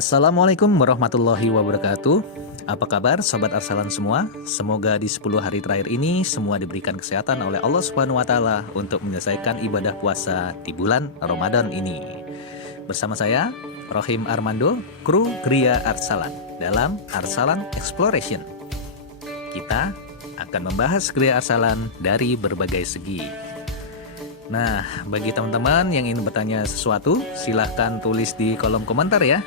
Assalamualaikum warahmatullahi wabarakatuh. Apa kabar sobat Arsalan semua? Semoga di 10 hari terakhir ini semua diberikan kesehatan oleh Allah Subhanahu wa taala untuk menyelesaikan ibadah puasa di bulan Ramadan ini. Bersama saya Rohim Armando, kru Gria Arsalan dalam Arsalan Exploration. Kita akan membahas Gria Arsalan dari berbagai segi. Nah, bagi teman-teman yang ingin bertanya sesuatu, silahkan tulis di kolom komentar ya.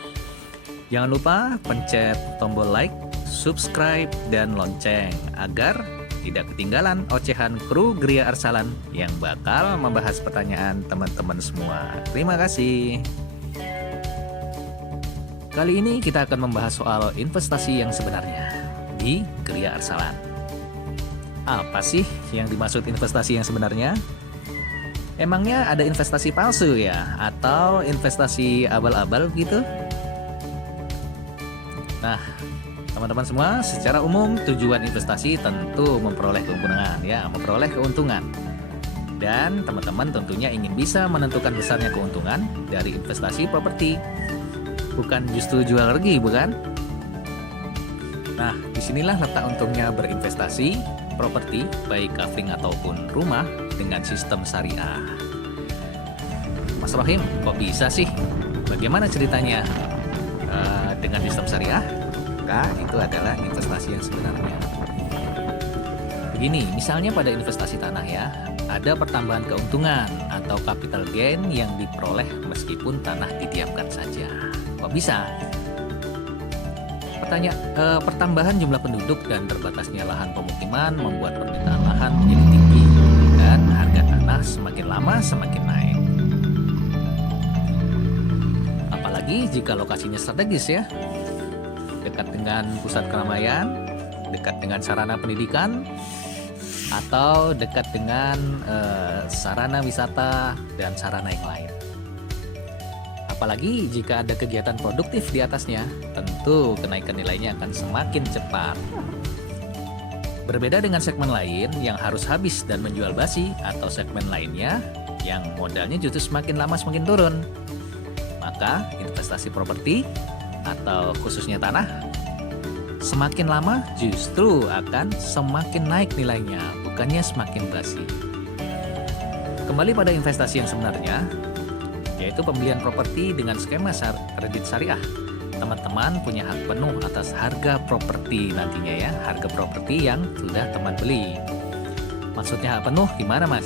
Jangan lupa pencet tombol like, subscribe, dan lonceng agar tidak ketinggalan ocehan kru Gria Arsalan yang bakal membahas pertanyaan teman-teman semua. Terima kasih. Kali ini kita akan membahas soal investasi yang sebenarnya di Gria Arsalan. Apa sih yang dimaksud investasi yang sebenarnya? Emangnya ada investasi palsu ya? Atau investasi abal-abal gitu? Nah, teman-teman semua, secara umum tujuan investasi tentu memperoleh keuntungan. Dan teman-teman tentunya ingin bisa menentukan besarnya keuntungan dari investasi properti. Bukan justru jual rugi, bukan? Nah, disinilah letak untungnya berinvestasi properti, baik kafling ataupun rumah dengan sistem syariah. Mas Rohim, kok bisa sih? Bagaimana ceritanya? Dengan sistem syariah, maka itu adalah investasi yang sebenarnya. Begini, misalnya pada investasi tanah ya, ada pertambahan keuntungan atau capital gain yang diperoleh meskipun tanah didiamkan saja. Kok bisa? Pertambahan jumlah penduduk dan terbatasnya lahan pemukiman membuat permintaan lahan menjadi tinggi dan harga tanah semakin lama semakin naik. Apalagi jika lokasinya strategis ya, dekat dengan pusat keramaian, dekat dengan sarana pendidikan, atau dekat dengan sarana wisata dan sarana yang lain. Apalagi jika ada kegiatan produktif di atasnya, tentu kenaikan nilainya akan semakin cepat. Berbeda dengan segmen lain yang harus habis dan menjual basi, atau segmen lainnya yang modalnya justru semakin lama semakin turun. Maka investasi properti atau khususnya tanah semakin lama justru akan semakin naik nilainya, bukannya semakin basi. Kembali pada investasi yang sebenarnya, yaitu pembelian properti dengan skema kredit syariah. Teman-teman punya hak penuh atas harga properti nantinya ya, harga properti yang sudah teman beli. Maksudnya hak penuh gimana mas?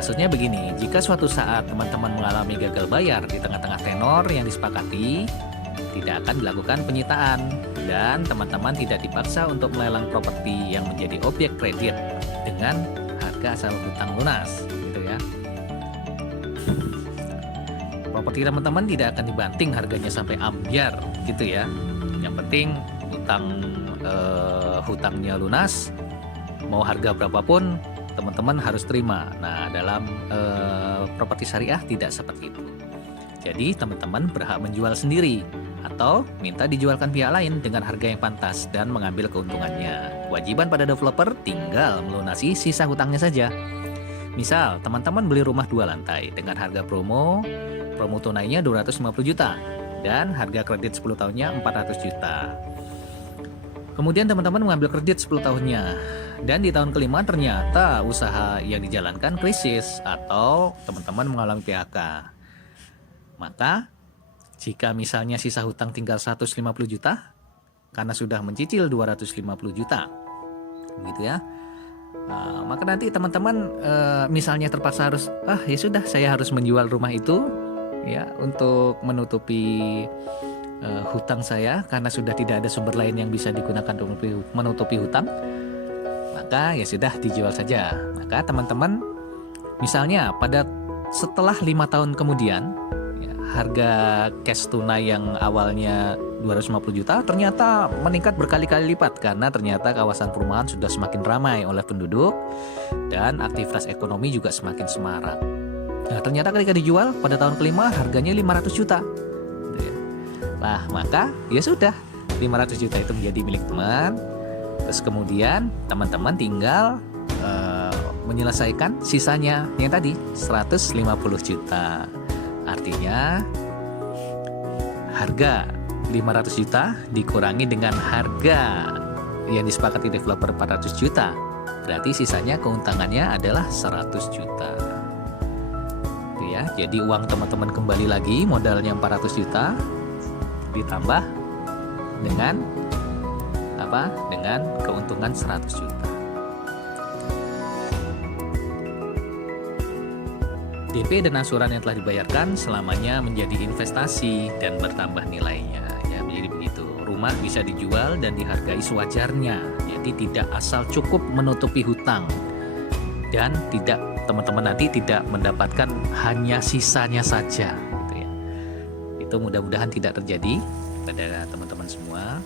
Maksudnya begini, jika suatu saat teman-teman mengalami gagal bayar di tengah-tengah tenor yang disepakati, tidak akan dilakukan penyitaan dan teman-teman tidak dipaksa untuk melelang properti yang menjadi objek kredit dengan harga asal hutang lunas, gitu ya. Properti teman-teman tidak akan dibanting harganya sampai ambyar, gitu ya. Yang penting hutangnya lunas, mau harga berapapun teman-teman harus terima. Nah, dalam properti syariah tidak seperti itu. Jadi teman-teman berhak menjual sendiri atau minta dijualkan pihak lain dengan harga yang pantas dan mengambil keuntungannya. Kewajiban pada developer tinggal melunasi sisa hutangnya saja. Misal, teman-teman beli rumah 2 lantai dengan harga promo tunainya 250 juta dan harga kredit 10 tahunnya 400 juta. Kemudian teman-teman mengambil kredit 10 tahunnya dan di tahun kelima ternyata usaha yang dijalankan krisis atau teman-teman mengalami PHK. Maka jika misalnya sisa hutang tinggal 150 juta karena sudah mencicil 250 juta, gitu ya. Maka nanti teman-teman misalnya terpaksa harus ya sudah saya harus menjual rumah itu ya untuk menutupi hutang saya karena sudah tidak ada sumber lain yang bisa digunakan untuk menutupi hutang, maka ya sudah dijual saja. Maka teman-teman misalnya setelah 5 tahun kemudian ya, harga cash tunai yang awalnya 250 juta ternyata meningkat berkali-kali lipat karena ternyata kawasan perumahan sudah semakin ramai oleh penduduk dan aktivitas ekonomi juga semakin semarak. Nah, ternyata ketika dijual pada tahun kelima harganya 500 juta. Nah, maka ya sudah 500 juta itu menjadi milik teman. Terus kemudian teman-teman tinggal menyelesaikan sisanya yang tadi 150 juta. Artinya harga 500 juta dikurangi dengan harga yang disepakati developer 400 juta. Berarti sisanya keuntungannya adalah 100 juta. Itu ya. Jadi uang teman-teman kembali lagi modalnya 400 juta ditambah dengan apa? Dengan keuntungan 100 juta. DP dan angsuran yang telah dibayarkan selamanya menjadi investasi dan bertambah nilainya. Ya, menjadi begitu. Rumah bisa dijual dan dihargai sewajarnya. Jadi tidak asal cukup menutupi hutang. Dan teman-teman nanti tidak mendapatkan hanya sisanya saja, gitu ya. Itu mudah-mudahan tidak terjadi pada teman-teman semua.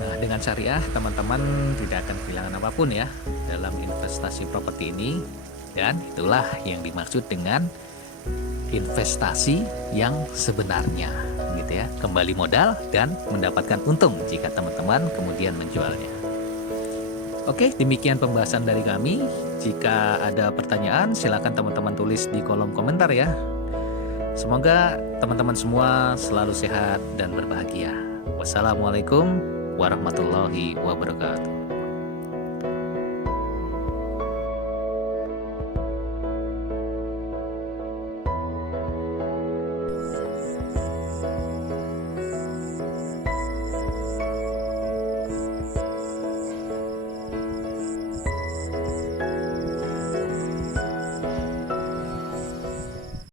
Nah, dengan syariah teman-teman tidak akan kehilangan apapun ya dalam investasi properti ini, dan itulah yang dimaksud dengan investasi yang sebenarnya, gitu ya. Kembali modal dan mendapatkan untung jika teman-teman kemudian menjualnya. Oke, demikian pembahasan dari kami. Jika ada pertanyaan, silakan teman-teman tulis di kolom komentar ya. Semoga teman-teman semua selalu sehat dan berbahagia. Wassalamualaikum warahmatullahi wabarakatuh.